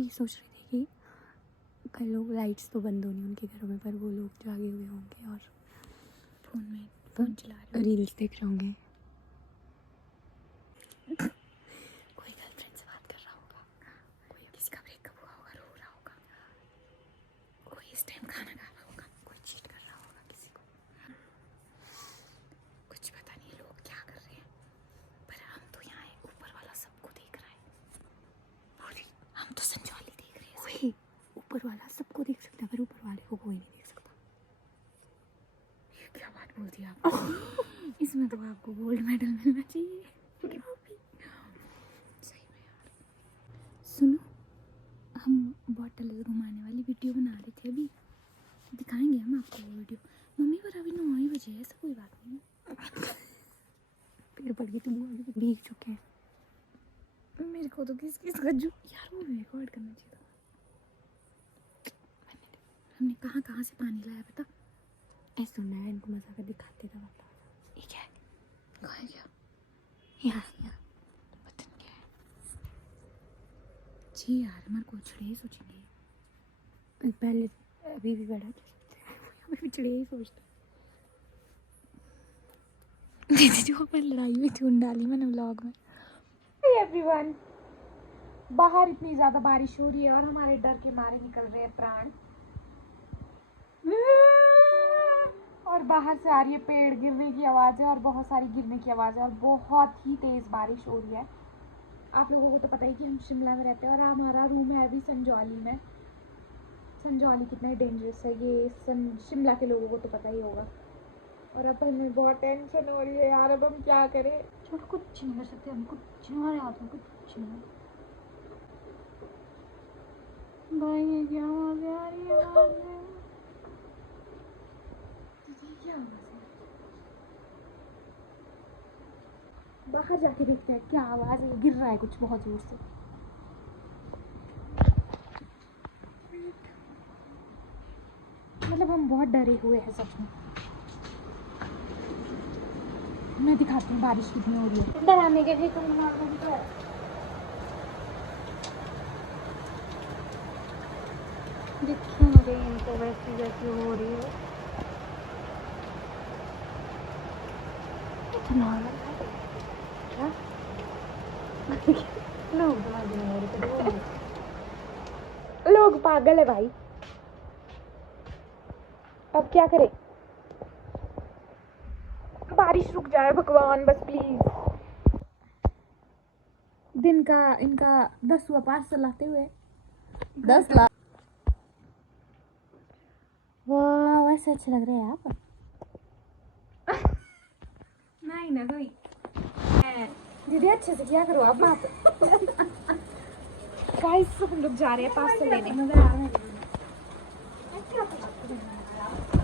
हम ये सोच रहे थे कि कल लोग लाइट्स तो बंद होनी उनके घरों में, पर वो लोग जागे हुए होंगे और फ़ोन चला रहे, रील्स देख रहे होंगे। कोई गर्लफ्रेंड से बात कर रहा होगा, कोई किसी का ब्रेकअप हुआ होगा, रो रहा होगा, कोई इस टाइम खाना खा रहा होगा, कोई चीट कर रहा होगा किसी को। कुछ पता नहीं लोग क्या कर रहे हैं, पर हम तो यहाँ है, ऊपर वाला सबको देख रहा है। हम तो संजौली देख रहे हैं, वही ऊपर वाला सबको देख सकता है, पर ऊपर वाले को कोई नहीं देख सकता। ये क्या बात बोल दी आपने? इसमें तो आपको गोल्ड मेडल मिलना चाहिए। सही में यार। सुनो, हम बॉटल घुमाने वाली वीडियो बना रहे थे, अभी दिखाएंगे हम आपको वो वीडियो। मम्मी पर अभी 9 ही बजे है, ऐसा कोई बात नहीं है। पेड़ पड़ गई थी, बुआ के भीग चुके हैं। मेरे को तो किस किस का जो यार वो रिकॉर्ड करना चाहिए था। हमने कहाँ कहाँ से पानी लाया पता? ऐसा सुनना है इनको मजा कर दिखाते था। बता ये क्या है? कहाँ है क्या? यहाँ पता नहीं क्या है जी यार, हमारे को चिड़े ही सोचेंगे पहले। अभी भी बड़ा अभी भी चिड़े ही सोचते। जो हमारी लड़ाई हुई थी उन डाली मैंने व्लॉग में। एवरीवन, बाहर इतनी ज्यादा बारिश हो रही है और हमारे डर के मारे निकल रहे हैं प्राण। और बाहर से आ रही है पेड़ गिरने की आवाज़ है और बहुत सारी गिरने की आवाज़ है और बहुत ही तेज़ बारिश हो रही है। आप लोगों को तो पता ही कि हम शिमला में रहते हैं और हमारा रूम है अभी संजौली में। संजौली कितना डेंजरस है ये शिमला के लोगों को तो पता ही होगा। और अब हमें बहुत टेंशन हो रही है यार, अब हम क्या करें? छोड़, कुछ नहीं कर सकते हम, कुछ हमारे हाथ में कुछ नहीं। भाई ये क्या आवाज़ आ रही है? क्या आवाज़ है? बाहर जाके देखते हैं क्या आवाज़ है। गिर रहा है कुछ बहुत जोर से। मतलब हम बहुत डरे हुए हैं सच में। मैं दिखाती हूँ बारिश कितनी हो रही है। डराने के लिए तो नॉर्मल तो है। दिखेंगे इनको वैसी जैसी हो रही है तो नॉर्मल है क्या? लोग पागल है भाई। अब क्या करें? बारिश रुक जाए भगवान बस प्लीज। दिन का इनका 10वां पार्सल आते हुए 10 लाख। वाह वैसे अच्छे लग रहे हैं आप। नहीं ना कोई दीदी अच्छे से क्या करो आप बात। गाइस हम लोग जा रहे हैं पार्सल लेने।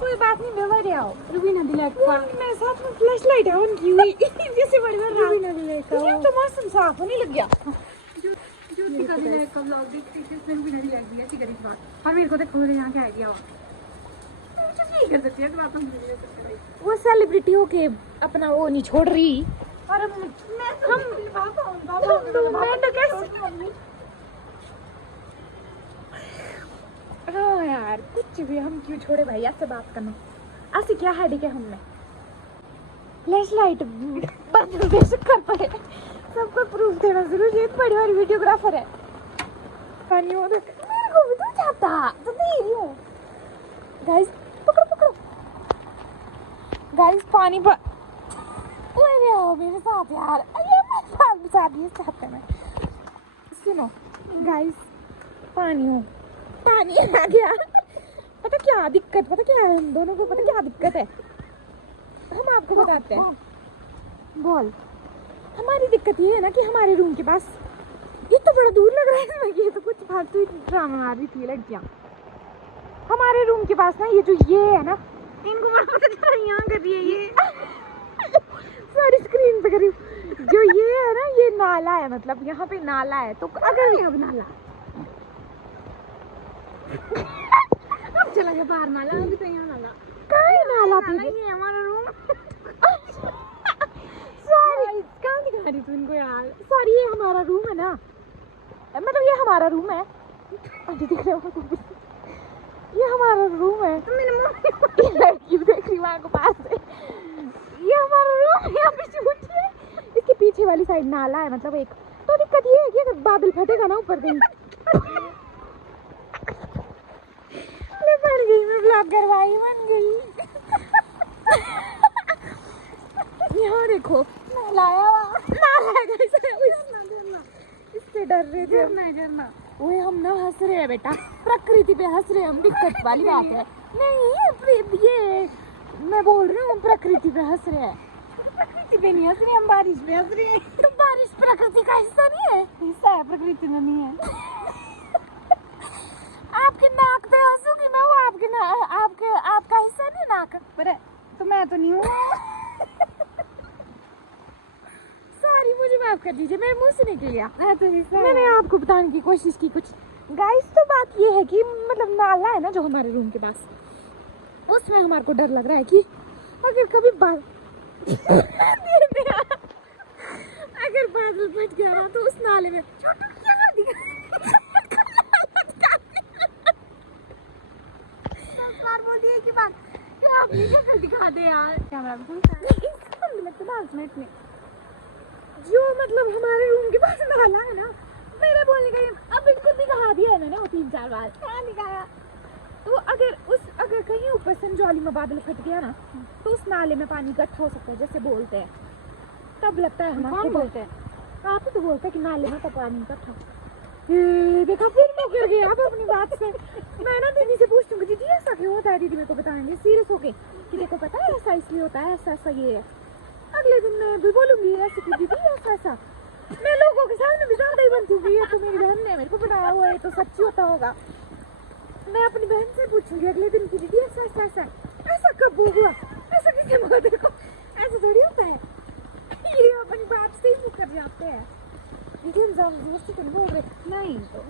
कोई बात नहीं, बेवर आओ। रुबीना दिलाक मेरे साथ में फ्लैश लाइट है ऑन की हुई। जैसे बड़ी बार रुबीना दिलाक तो मौसम साफ होने लग गया। ज्योति का दिलाक का व्लॉग देखते थे, उसमें रुबीना दिलाक भी ऐसी करी बात। और मेरे को तो खोले यहाँ के आइडिया हो कुछ नहीं कर सकती है बात। हम वो सेलिब्रिटी हो के अपना वो नहीं छोड़ रही। और हम मैं तो कैसे हाँ यार कुछ भी हम क्यों छोड़े भाई ऐसे बात करना। ऐसे क्या हेडिक है हमें? फ्लैश लाइट बंद बेशक कर पड़े, सबको प्रूफ देना जरूरी है। बड़ी बड़ी वीडियोग्राफर है। पानी हो मेरे को भी तो चाहता तो दे रही हूँ। गाइस पकड़ो गाइस पानी पर आओ मेरे साथ यार। ये मेरे साथ ये चाहते हैं। सुनो गाइस पानी आ गया। पता क्या दिक्कत, पता क्या है हम दोनों को, पता क्या दिक्कत है? हम आपको बताते हैं। बोल। हमारी दिक्कत ये है ना कि हमारे रूम के पास ये तो बड़ा दूर लग रहा है इसमें। ये तो कुछ फालतू ड्रामा मार रही थी लड़कियां। हमारे रूम के पास ना ये जो ये है ना, इनको पता यहाँ कर रही है ये। सॉरी स्क्रीन पे करी। जो ये है ना ये नाला है, मतलब यहाँ पे नाला है। तो अगर अब नाला अब चला गया बाहर नाला। अभी तो यहाँ नाला कहाँ है? नाला पे ये हमारा रूम। सॉरी कहाँ दिखा रही तू इनको यार? सॉरी ये हमारा रूम है ना, मतलब ये हमारा रूम है आंटी दिख रहे हो? ये हमारा रूम है। तो मैंने लड़की भी देख रही वहाँ को पास से। ये हमारा रूम है, यहाँ पे छूटी है। इसके पीछे वाली साइड नाला है, मतलब एक। तो दिक्कत ये है कि अगर बादल फटेगा ना ऊपर कहीं मैं बन गई, मैं ब्लॉगर भाई बन गई। यहाँ देखो नाला आया हुआ, नाला है guys, इससे डर रहे थे झरना। ओए हम ना हंस रहे हैं बेटा, प्रकृति पे हंस रहे हैं हम, दिक्कत वाली बात है। नहीं ये मैं बोल रही हूँ प्रकृति पे हंस रहे हैं। प्रकृति पे नहीं हंस रहे, हम बारिश पे हंस रहे हैं। तो बारिश प्रकृति का हिस्सा नहीं है? हिस्सा है, प्रकृति में नहीं है। आपके नाक पे हंसूंगी मैं, वो आपका हिस्सा नहीं नाक पर। तो मैं तो नहीं हूँ। सॉरी, मुझे माफ कर दीजिए, मेरे मुंह से निकल गया। तो मैंने आपको बताने की कोशिश की कुछ। गाइस तो बात ये है कि मतलब नाला है ना जो हमारे रूम के पास, उसमें हमारे को डर लग रहा है कि अगर कभी अगर बादल फट गया ना तो उस नाले में बोल दिए की बात आप ये शक्ल दिखा दे यार। कैमरा में में जो मतलब हमारे रूम के पास नाला है ना, मेरे बोलने का ये अब इनको दिखा दिया है मैंने वो 3-4 बार। हाँ दिखाया। तो अगर कहीं ऊपर संजौली में बादल फट गया ना तो उस नाले में पानी इकट्ठा हो सकता है, जैसे बोलते हैं। तब लगता है हमारे को बोलते हैं, आप ही तो बोलते हैं कि नाले में तो पानी इकट्ठा। देखा फिर मैं गिर गया अब अपनी बात से। मैं ना दीदी से पूछती हूँ दीदी ऐसा क्यों होता है, दीदी मेरे को बताएंगे सीरियस होके कि देखो पता है ऐसा इसलिए होता है, ऐसा ये है। अगले दिन मैं भी बोलूंगी ऐसे कि दीदी ऐसा। मैं लोगों के सामने भी ज्यादा ही बनती हूँ, ये तो मेरी बहन ने मेरे को बनाया हुआ है, तो सच्ची होता होगा। मैं अपनी बहन से पूछूंगी अगले दिन की दीदी ऐसा कब हुआ, ऐसा किसी मदर को ऐसा थोड़ी होता है। ये अपनी बात से ही कर जाते हैं, लेकिन जबरदस्ती तो नहीं बोल रहे। नहीं तो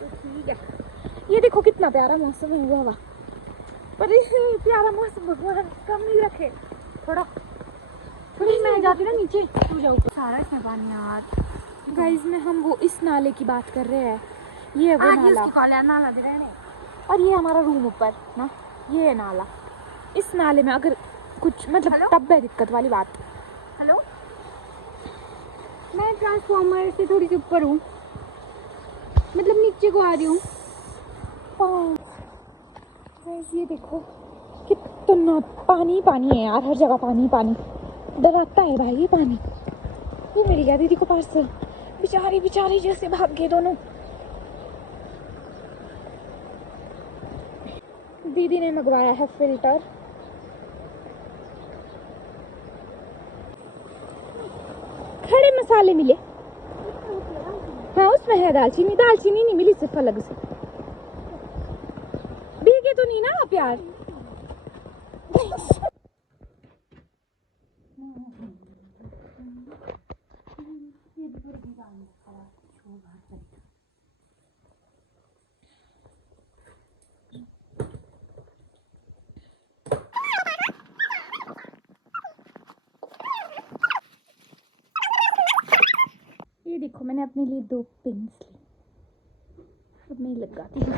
ठीक है। ये देखो कितना प्यारा मौसम है हुआ, पर प्यारा मौसम भगवान कम नहीं रखे थोड़ा। मैं जाती ना नीचे, तू जाओ सारा इसमें पानी यार। गाइस में हम वो इस नाले की बात कर रहे हैं, ये वो नाला दे रहे हैं। और ये हमारा रूम ऊपर ना, ये नाला। इस नाले में अगर कुछ मतलब तब है दिक्कत वाली बात। हेलो, मैं ट्रांसफॉर्मर से थोड़ी सी ऊपर हूँ, मतलब नीचे को आ रही हूँ। ये देखो कितना पानी है यार, हर जगह पानी। डराता है भाई ये पानी। वो मिल गया दीदी को पार्सल, बेचारी जैसे भाग गए दोनों। दीदी ने मंगवाया है फिल्टर। खड़े मसाले मिले, हाँ उसमें है दालचीनी नहीं मिली, सिर्फ अलग से। भीगे तो नहीं ना आप यार? ये देखो मैंने अपने लिए 2 पिन्स ली, अब मैं लगाती हूँ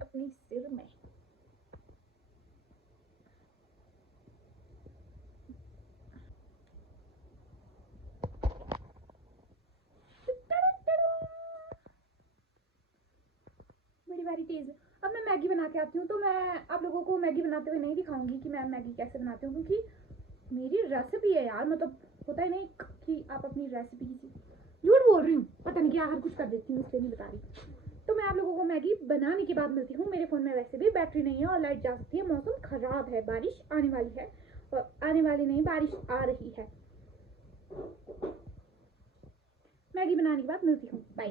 अपने सिर में। मेरी बारी तेज। अब मैं मैगी बना के आती हूँ, तो मैं आप लोगों को मैगी बनाते हुए नहीं दिखाऊंगी कि मैं मैगी कैसे बनाती हूँ, क्योंकि मेरी रेसिपी है यार। मतलब होता है नहीं कि आप अपनी रेसिपी की झूठ बोल रही हूँ, पता नहीं क्या हर कुछ कर देती हूँ, इसलिए नहीं बता रही। तो मैं आप लोगों को मैगी बनाने के बाद मिलती हूँ। मेरे फ़ोन में वैसे भी बैटरी नहीं है और लाइट जा सकती है, मौसम ख़राब है, बारिश आने वाली है, और आने वाली नहीं बारिश आ रही है। मैगी बनाने के बाद मिलती हूँ, बाय।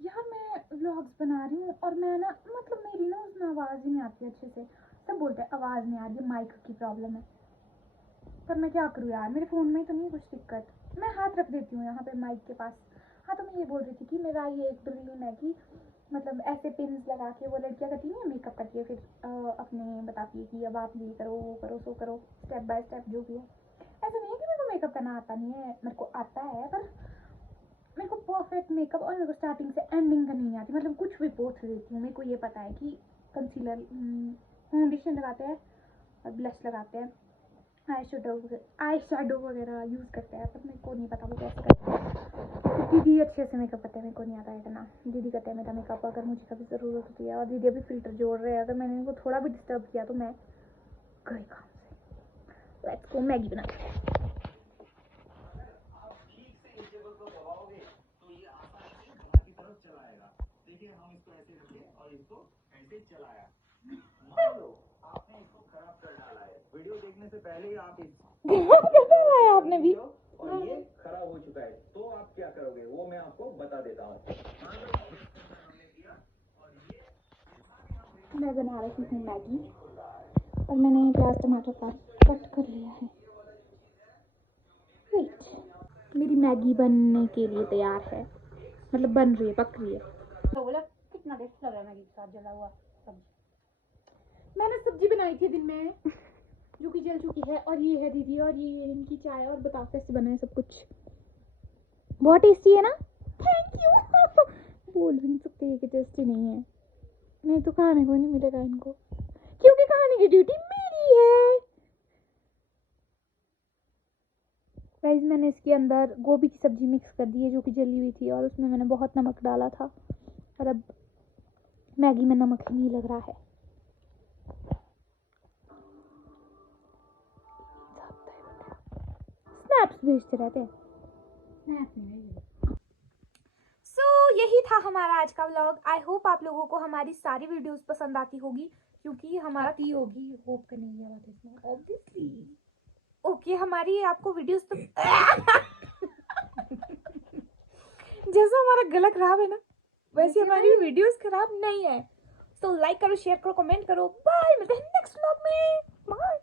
यार मैं व्लॉग्स बना रही हूँ और मैं ना मतलब मेरी ना उसमें आवाज़ ही नहीं आती अच्छे से। सब बोलते हैं आवाज़ नहीं आ रही है, माइक की प्रॉब्लम है। पर मैं क्या करूँ यार, मेरे फ़ोन में तो नहीं कुछ दिक्कत। मैं हाथ रख देती हूँ यहाँ पे माइक के पास। हाँ तो मैं ये बोल रही थी कि मेरा ये एक ड्रीम है कि मतलब ऐसे पिन्स लगा के वो लड़कियाँ करती हैं मेकअप करती है, फिर अपने बताती है कि अब आप ये करो वो करो सो करो, स्टेप बाय स्टेप जो भी है। ऐसा नहीं है कि मेरे को मेकअप करना आता नहीं है, मेरे को आता है, पर मेरे को परफेक्ट मेकअप और मेरे को स्टार्टिंग से एंडिंग का नहीं आती, मतलब कुछ भी पोस्ट देती हूँ। मेरे को ये पता है कि कंसीलर, फाउंडेशन लगाते हैं और ब्लश लगाते हैं, आई शेडो वगैरह यूज़ करते हैं, पर मेरे को नहीं पता वो कैसे करते हैं। दीदी अच्छे से मेकअप करते हैं, मेरे को नहीं आता है करना। दीदी करते हैं मेरा मेकअप अगर मुझे कभी ज़रूरत होती है, और दीदी अभी फ़िल्टर जोड़ रहे हैं। अगर मैंने इनको थोड़ा भी डिस्टर्ब किया तो मैं गई काम से। लेट्स गो मैगी बना। वीडियो देखने से पहले ही आप आपने भी और ये खराब हो चुका है, तो आप क्या करोगे वो मैं आपको बता देता हूँ। मैं बना रही हूँ मैगी और मैंने प्याज टमाटर का कट कर लिया है। वेट, मेरी मैगी बनने के लिए तैयार है, मतलब बन रही है, पक रही है। तो बोला कितना टेस्ट लग रहा है मैगी के साथ जला हुआ सब्जी। मैंने सब्जी बनाई थी दिन में जो कि जल चुकी है, और ये है दीदी, और ये इनकी चाय, और बताओ कैसे बना है सब कुछ। बहुत टेस्टी है ना? Thank you. बोल भी नहीं सकते ये कि टेस्टी नहीं है, नहीं तो खाने को नहीं मिलेगा इनको, क्योंकि खाने की ड्यूटी मेरी है। गाइस, मैंने इसके अंदर गोभी की सब्जी मिक्स कर दी है जो कि जली हुई थी, और उसमें मैंने बहुत नमक डाला था, और अब मैगी में नमक ही नहीं लग रहा है। स्नैप्स भेजते रहते हैं। यही था हमारा आज का व्लॉग। आई होप आप लोगों को हमारी सारी वीडियोस पसंद आती होगी, क्योंकि हमारा ती होगी, होप करने की बात है इसमें ऑब्वियसली। ओके, हमारी आपको वीडियोस तो जैसा हमारा गला खराब है ना, वैसे हमारी वीडियोस खराब नहीं है। तो लाइक करो, शेयर करो, कमेंट करो। बाय, मिलते हैं नेक्स्ट व्लॉग में। बाय।